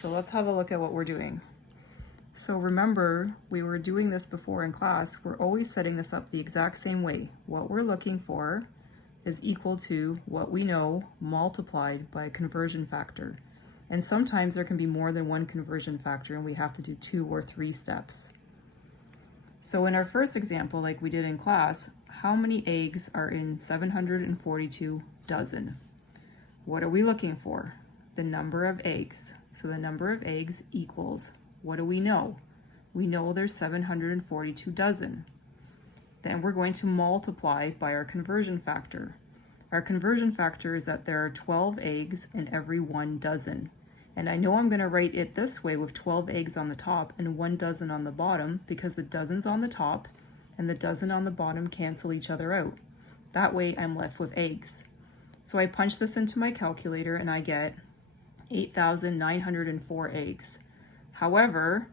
So let's have a look at what we're doing. So remember, we were doing this before in class. We're always setting this up the exact same way. What we're looking for is equal to what we know multiplied by a conversion factor. And sometimes there can be more than one conversion factor and we have to do 2 or 3 steps. So in our first example, like we did in class, how many eggs are in 742 dozen? What are we looking for? The number of eggs. So the number of eggs equals, what do we know? We know there's 742 dozen. Then we're going to multiply by our conversion factor. Our conversion factor is that there are 12 eggs in every 1 dozen. And I know I'm going to write it this way with 12 eggs on the top and 1 dozen on the bottom because the dozens on the top and the dozen on the bottom cancel each other out. That way I'm left with eggs. So I punch this into my calculator and I get 8,904 eggs. However,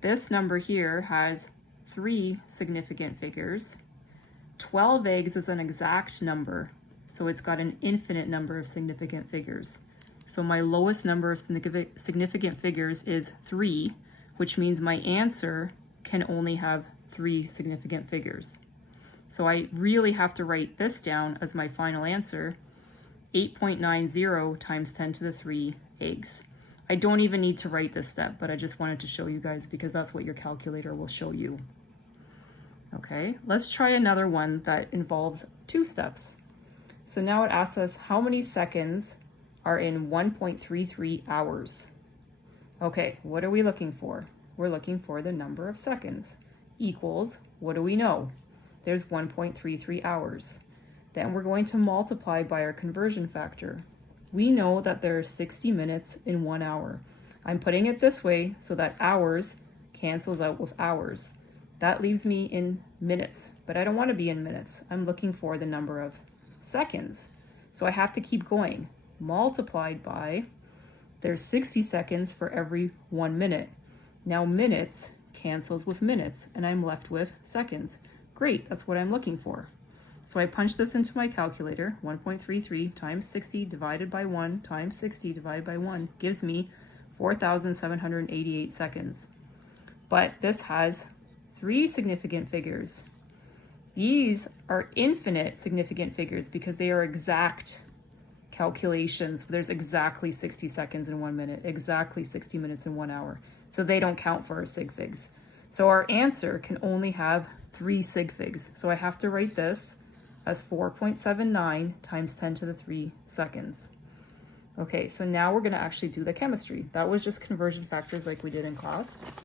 this number here has 3 significant figures. 12 eggs is an exact number, so it's got an infinite number of significant figures. So my lowest number of significant figures is 3, which means my answer can only have 3 significant figures. So I really have to write this down as my final answer, 8.90 times 10 to the 3 eggs. I don't even need to write this step, but I just wanted to show you guys because that's what your calculator will show you. Okay, let's try another one that involves 2 steps. So now it asks us how many seconds are in 1.33 hours. Okay, what are we looking for? We're looking for the number of seconds equals, what do we know? There's 1.33 hours. Then we're going to multiply by our conversion factor. We know that there are 60 minutes in 1 hour. I'm putting it this way so that hours cancels out with hours. That leaves me in minutes, but I don't want to be in minutes. I'm looking for the number of seconds. So I have to keep going. Multiplied by, there's 60 seconds for every 1 minute. Now minutes cancels with minutes and I'm left with seconds. Great, that's what I'm looking for. So I punch this into my calculator, 1.33 times 60 divided by 1 times 60 divided by 1 gives me 4,788 seconds. But this has 3 significant figures. These are infinite significant figures because they are exact calculations. There's exactly 60 seconds in 1 minute, exactly 60 minutes in 1 hour. So they don't count for our sig figs. So our answer can only have 3 sig figs. So I have to write this as 4.79 times 10 to the 3 seconds. Okay, so now we're going to actually do the chemistry. That was just conversion factors like we did in class.